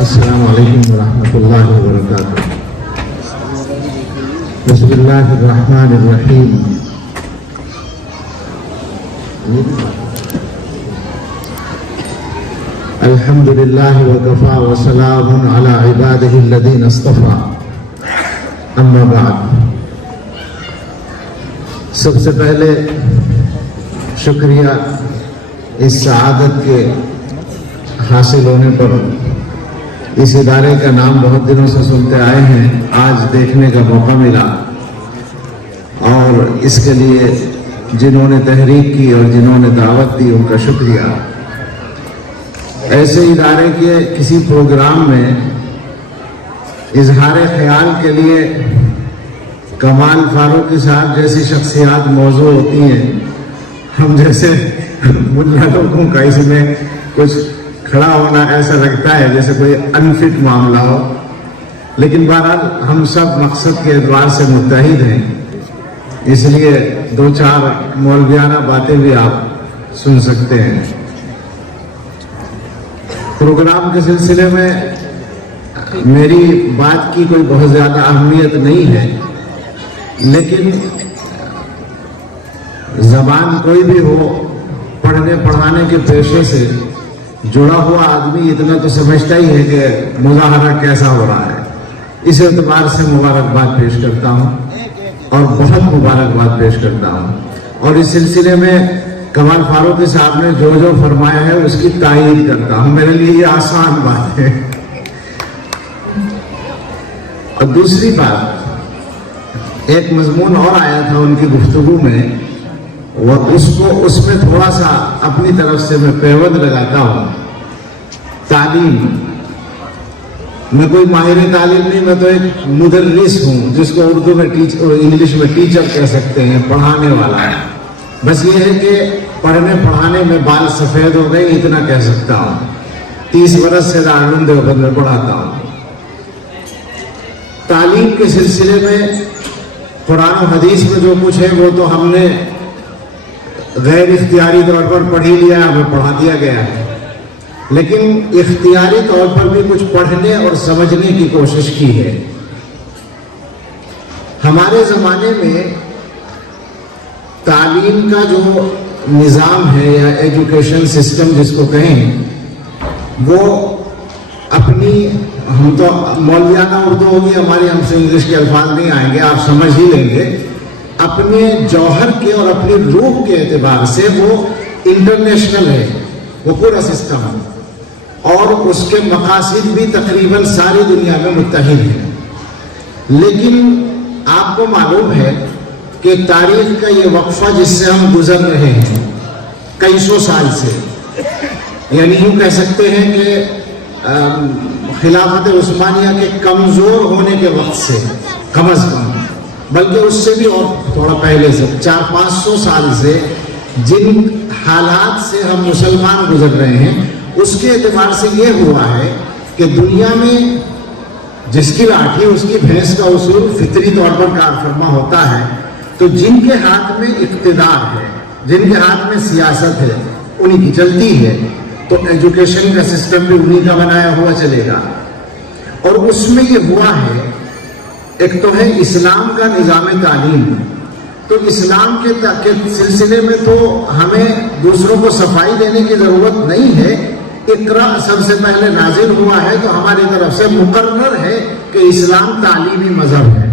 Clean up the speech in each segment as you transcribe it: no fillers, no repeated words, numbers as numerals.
السلام علیکم ورحمۃ اللہ وبرکاتہ. بسم اللہ الرحمن الرحیم. الحمد للہ وکفی وسلام علی عبادہ الذین اصطفی. اما بعد، سب سے پہلے شکریہ اس سعادت کے حاصل ہونے پر. اس ادارے کا نام بہت دنوں سے سنتے آئے ہیں، آج دیکھنے کا موقع ملا، اور اس کے لیے جنہوں نے تحریک کی اور جنہوں نے دعوت دی ان کا شکریہ. ایسے ادارے کے کسی پروگرام میں اظہار خیال کے لیے کمال فاروقی صاحب جیسی شخصیات موضوع ہوتی ہیں. ہم جیسے ملا لوگوں کا اس میں کچھ کھڑا ہونا ایسا لگتا ہے جیسے کوئی انفٹ معاملہ ہو، لیکن بہرحال ہم سب مقصد کے اعتبار سے متحد ہیں، اس لیے دو چار مولویانہ باتیں بھی آپ سن سکتے ہیں. پروگرام کے سلسلے میں میری بات کی کوئی بہت زیادہ اہمیت نہیں ہے، لیکن زبان کوئی بھی ہو، پڑھنے پڑھانے کے پیشے سے جڑا ہوا آدمی اتنا تو سمجھتا ہی ہے کہ مظاہرہ کیسا ہو رہا ہے. اس اعتبار سے مبارکباد پیش کرتا ہوں، اور بہت مبارکباد پیش کرتا ہوں. اور اس سلسلے میں کمال فاروقی صاحب نے جو جو فرمایا ہے اس کی تائید کرتا ہوں. میرے لیے یہ آسان بات ہے. اور دوسری بات، ایک مضمون اور آیا تھا ان کی گفتگو میں، وہ اس میں تھوڑا سا اپنی طرف سے میں پیوند لگاتا ہوں. تعلیم. میں کوئی ماہر تعلیم نہیں، میں تو ایک مدرس ہوں، جس کو اردو میں انگلش میں ٹیچر کہہ سکتے ہیں، پڑھانے والا ہے. بس یہ ہے کہ پڑھنے پڑھانے میں بال سفید ہو گئے اتنا کہہ سکتا ہوں. 30 برس سے دارالعلوم دیوبند میں پڑھاتا ہوں. تعلیم کے سلسلے میں قرآن و حدیث میں جو کچھ ہے وہ تو ہم نے غیر اختیاری طور پر پڑھ ہی لیا، ہمیں پڑھا دیا گیا ہے، لیکن اختیاری طور پر بھی کچھ پڑھنے اور سمجھنے کی کوشش کی ہے. ہمارے زمانے میں تعلیم کا جو نظام ہے یا ایجوکیشن سسٹم جس کو کہیں، وہ اپنی، ہم تو مولویانہ اردو ہوگی ہماری، ہم سے انگلش کے الفاظ نہیں آئیں گے، آپ سمجھ ہی لیں گے. اپنے جوہر کے اور اپنی روح کے اعتبار سے وہ انٹرنیشنل ہے، وہ پورا سسٹم ہے، اور اس کے مقاصد بھی تقریباً ساری دنیا میں متحد ہیں. لیکن آپ کو معلوم ہے کہ تاریخ کا یہ وقفہ جس سے ہم گزر رہے ہیں کئی سو سال سے، یعنی یوں کہہ سکتے ہیں کہ خلافت عثمانیہ کے کمزور ہونے کے وقت سے، کم از کم، بلکہ اس سے بھی اور تھوڑا پہلے سے 400-500 سال سے جن حالات سے ہم مسلمان گزر رہے ہیں، اس کے اعتبار سے یہ ہوا ہے کہ دنیا میں جس کی لاٹھی اس کی بھینس کا اصول فطری طور پر کار فرما ہوتا ہے. تو جن کے ہاتھ میں اقتدار ہے، جن کے ہاتھ میں سیاست ہے، انہی کی چلتی ہے. تو ایجوکیشن کا سسٹم بھی انہی کا بنایا ہوا چلے گا. اور اس میں یہ ہوا ہے، ایک تو ہے اسلام کا نظام تعلیم. تو اسلام کے سلسلے میں تو ہمیں دوسروں کو صفائی دینے کی ضرورت نہیں ہے. اقرا سب سے پہلے نازل ہوا ہے تو ہماری طرف سے مقرر ہے کہ اسلام تعلیمی مذہب ہے.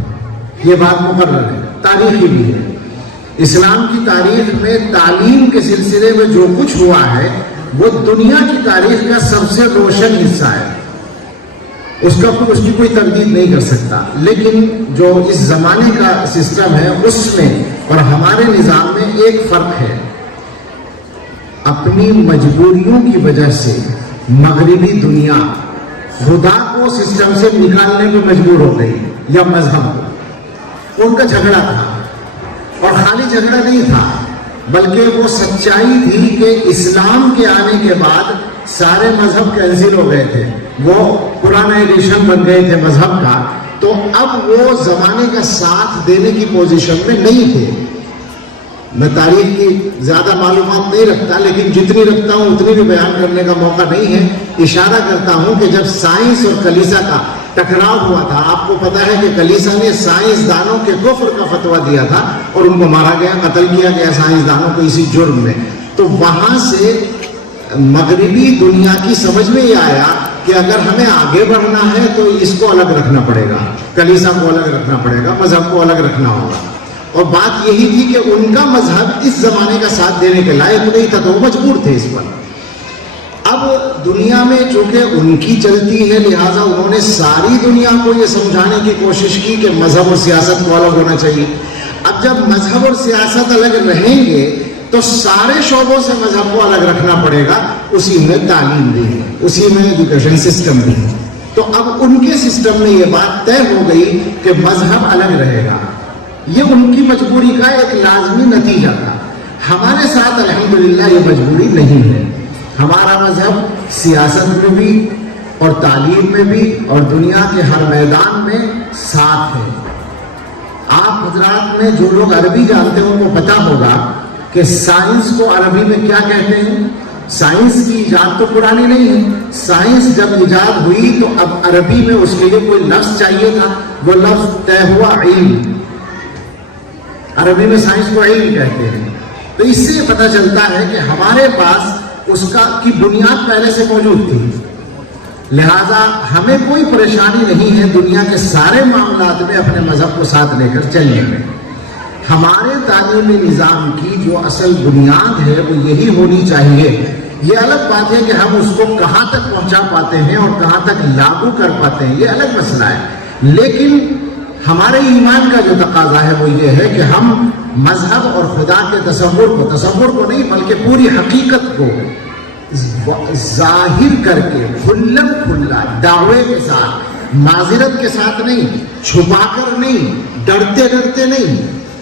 یہ بات مقرر ہے، تاریخی بھی ہے. اسلام کی تاریخ میں تعلیم کے سلسلے میں جو کچھ ہوا ہے وہ دنیا کی تاریخ کا سب سے روشن حصہ ہے، اس کی کوئی تردید نہیں کر سکتا. لیکن جو اس زمانے کا سسٹم ہے اس میں اور ہمارے نظام میں ایک فرق ہے. اپنی مجبوریوں کی وجہ سے مغربی دنیا خدا کو سسٹم سے نکالنے میں مجبور ہو گئی، یا مذہب کو. ان کا جھگڑا تھا، اور خالی جھگڑا نہیں تھا بلکہ وہ سچائی تھی کہ اسلام کے آنے کے بعد سارے مذہب کینسل ہو گئے تھے، وہ پرانا ایڈیشن بن گئے تھے مذہب کا. تو اب وہ زمانے کا ساتھ دینے کی پوزیشن میں نہیں تھے. میں تاریخ کی زیادہ معلومات نہیں رکھتا، لیکن جتنی رکھتا ہوں اتنی بھی بیان کرنے کا موقع نہیں ہے. اشارہ کرتا ہوں کہ جب سائنس اور کلیسا کا ٹکراؤ ہوا تھا، آپ کو پتا ہے کہ کلیسا نے سائنسدانوں کے کفر کا فتویٰ دیا تھا اور ان کو مارا گیا، قتل کیا گیا سائنسدانوں کو اسی جرم میں. تو وہاں سے مغربی دنیا کی سمجھ میں یہ آیا کہ اگر ہمیں آگے بڑھنا ہے تو اس کو الگ رکھنا پڑے گا، کلیسا کو الگ رکھنا پڑے گا، مذہب کو الگ رکھنا ہوگا. اور بات یہی تھی کہ ان کا مذہب اس زمانے کا ساتھ دینے کے لائق نہیں تھا، تو وہ مجبور تھے اس پر. اب دنیا میں چونکہ ان کی چلتی ہے، لہٰذا انہوں نے ساری دنیا کو یہ سمجھانے کی کوشش کی کہ مذہب اور سیاست کو الگ ہونا چاہیے. اب جب مذہب اور سیاست الگ رہیں گے تو سارے شعبوں سے مذہب کو الگ رکھنا پڑے گا. اسی میں تعلیم بھی ہے، اسی میں ایجوکیشن سسٹم بھی ہے. تو اب ان کے سسٹم میں یہ بات طے ہو گئی کہ مذہب الگ رہے گا. یہ ان کی مجبوری کا ایک لازمی نتیجہ تھا. ہمارے ساتھ الحمدللہ یہ مجبوری نہیں ہے. ہمارا مذہب سیاست میں بھی اور تعلیم میں بھی اور دنیا کے ہر میدان میں ساتھ ہے. آپ حضرات میں جو لوگ عربی جانتے ہیں ان کو پتا ہوگا کہ سائنس کو عربی میں کیا کہتے ہیں. سائنس کی ایجاد تو پرانی نہیں ہے. سائنس جب ایجاد ہوئی تو اب عربی میں اس کے لیے کوئی لفظ چاہیے تھا. وہ لفظ طے ہوا علم. عربی میں سائنس کو علم کہتے ہیں. تو اس سے پتہ چلتا ہے کہ ہمارے پاس اس کا کی بنیاد پہلے سے موجود تھی. لہذا ہمیں کوئی پریشانی نہیں ہے دنیا کے سارے معاملات میں اپنے مذہب کو ساتھ لے کر چلنے میں. ہمارے تعلیمی نظام کی جو اصل بنیاد ہے وہ یہی ہونی چاہیے. یہ الگ بات ہے کہ ہم اس کو کہاں تک پہنچا پاتے ہیں اور کہاں تک لاگو کر پاتے ہیں، یہ الگ مسئلہ ہے. لیکن ہمارے ایمان کا جو تقاضا ہے وہ یہ ہے کہ ہم مذہب اور خدا کے تصور کو نہیں بلکہ پوری حقیقت کو ظاہر کر کے کھلم کھلا دعوے کے ساتھ، معذرت کے ساتھ نہیں، چھپا کر نہیں، ڈرتے ڈرتے نہیں،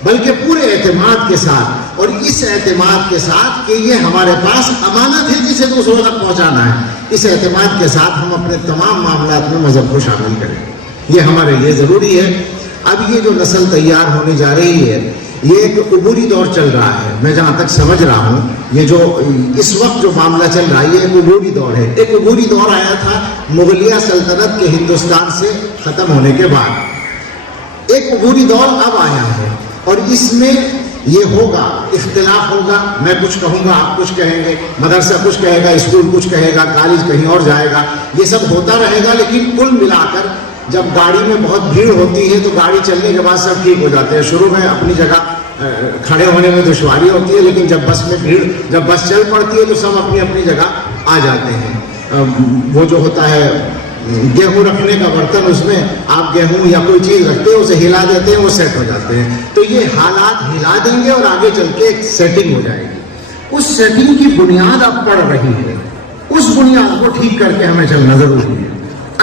بلکہ پورے اعتماد کے ساتھ، اور اس اعتماد کے ساتھ کہ یہ ہمارے پاس امانت ہے جسے دوسروں تک پہنچانا ہے، اس اعتماد کے ساتھ ہم اپنے تمام معاملات میں مذہب کو شامل کریں. یہ ہمارے لیے ضروری ہے. اب یہ جو نسل تیار ہونے جا رہی ہے یہ ایک عبوری دور چل رہا ہے. میں جہاں تک سمجھ رہا ہوں یہ جو اس وقت جو معاملہ چل رہا ہے یہ ایک عبوری دور ہے. ایک عبوری دور آیا تھا مغلیہ سلطنت کے ہندوستان سے ختم ہونے کے بعد. ایک عبوری دور اب آیا ہے اور اس میں یہ ہوگا، اختلاف ہوگا. میں کچھ کہوں گا، آپ کچھ کہیں گے، مدرسہ کچھ کہے گا، اسکول کچھ کہے گا، کالج کہیں اور جائے گا. یہ سب ہوتا رہے گا. لیکن کل ملا کر جب گاڑی میں بہت بھیڑ ہوتی ہے تو گاڑی چلنے کے بعد سب ٹھیک ہو جاتے ہیں. شروع میں اپنی جگہ کھڑے ہونے میں دشواری ہوتی ہے، لیکن جب بس میں بھیڑ، جب بس چل پڑتی ہے تو سب اپنی اپنی جگہ آ جاتے ہیں. وہ جو ہوتا ہے گیہوں رکھنے کا برتن، اس میں آپ گیہوں یا کوئی چیز رکھتے ہیں، اسے ہلا دیتے ہیں، وہ سیٹ ہو جاتے ہیں. تو یہ حالات ہلا دیں گے اور آگے چل کے ایک سیٹنگ ہو جائے گی. اس سیٹنگ کی بنیاد اب پڑ رہی ہے. اس بنیاد کو ٹھیک کر کے ہمیں چلنا ضروری ہے.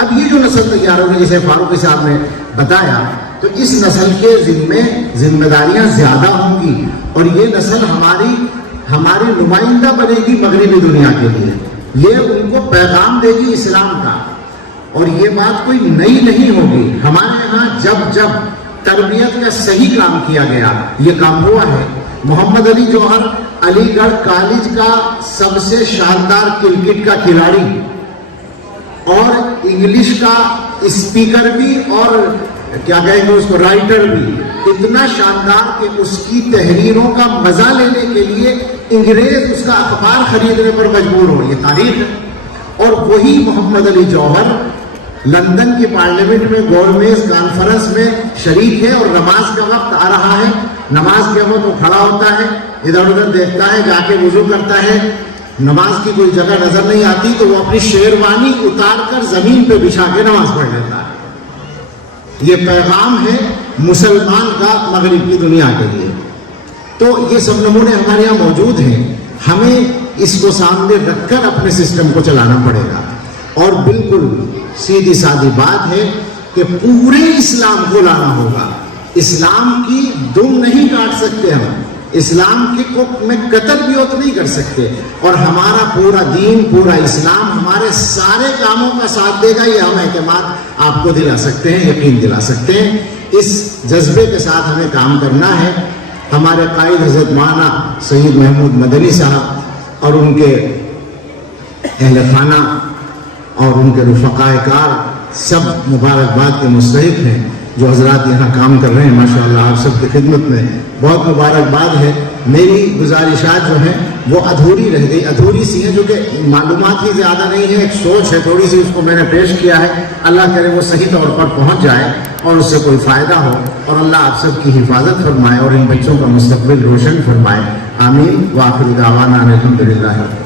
اب یہ جو نسل تیار ہوگی جسے فاروقی صاحب نے بتایا، تو اس نسل کے ذمہ داریاں زیادہ ہوں گی اور یہ نسل ہماری نمائندہ بنے گی مغربی دنیا کے لیے. یہ ان کو پیغام دے گی اسلام کا. اور یہ بات کوئی نئی نہیں ہوگی. ہمارے یہاں جب تربیت کا صحیح کام کیا گیا یہ کام ہوا ہے. محمد علی جوہر علی گڑھ کالج کا سب سے شاندار کرکٹ کا کھلاڑی اور انگلش کا اسپیکر بھی اور کیا کہیں گے اس کو رائٹر بھی، اتنا شاندار کہ اس کی تحریروں کا مزہ لینے کے لیے انگریز اس کا اخبار خریدنے پر مجبور ہو. یہ تاریخ ہے. اور وہی محمد علی جوہر لندن کی پارلیمنٹ میں گورمیز کانفرنس میں شریک ہے اور نماز کا وقت آ رہا ہے. نماز کے وقت وہ کھڑا ہوتا ہے، ادھر ادھر دیکھتا ہے، جا کے وضو کرتا ہے. نماز کی کوئی جگہ نظر نہیں آتی تو وہ اپنی شیروانی اتار کر زمین پہ بچھا کے نماز پڑھ لیتا ہے. یہ پیغام ہے مسلمان کا مغرب کی دنیا کے لیے. تو یہ سب نمونے ہمارے یہاں موجود ہیں. ہمیں اس کو سامنے رکھ کر اپنے سسٹم کو چلانا پڑے گا. اور بالکل سیدھی سادی بات ہے کہ پورے اسلام کو لانا ہوگا. اسلام کی دم نہیں کاٹ سکتے ہم. اسلام کی کو میں قتل بھی ہوت نہیں کر سکتے. اور ہمارا پورا دین، پورا اسلام ہمارے سارے کاموں کا ساتھ دے گا. یہ ہم اعتماد آپ کو دلا سکتے ہیں، یقین دلا سکتے ہیں. اس جذبے کے ساتھ ہمیں کام کرنا ہے ہمارے قائد حضرت مولانا سید محمود مدنی صاحب اور ان کے اہل خانہ اور ان کے رفقائے کار سب مبارکباد کے مستحق ہیں. جو حضرات یہاں کام کر رہے ہیں ماشاءاللہ آپ سب کی خدمت میں بہت مبارکباد ہے. میری گزارشات جو ہیں وہ ادھوری رہ گئی، ادھوری سی ہیں، جو کہ معلومات ہی زیادہ نہیں ہے، ایک سوچ ہے تھوڑی سی، اس کو میں نے پیش کیا ہے. اللہ کرے وہ صحیح طور پر پہنچ جائے اور اس سے کوئی فائدہ ہو، اور اللہ آپ سب کی حفاظت فرمائے اور ان بچوں کا مستقبل روشن فرمائے. آمین. وآخر دعوانا الحمدللہ.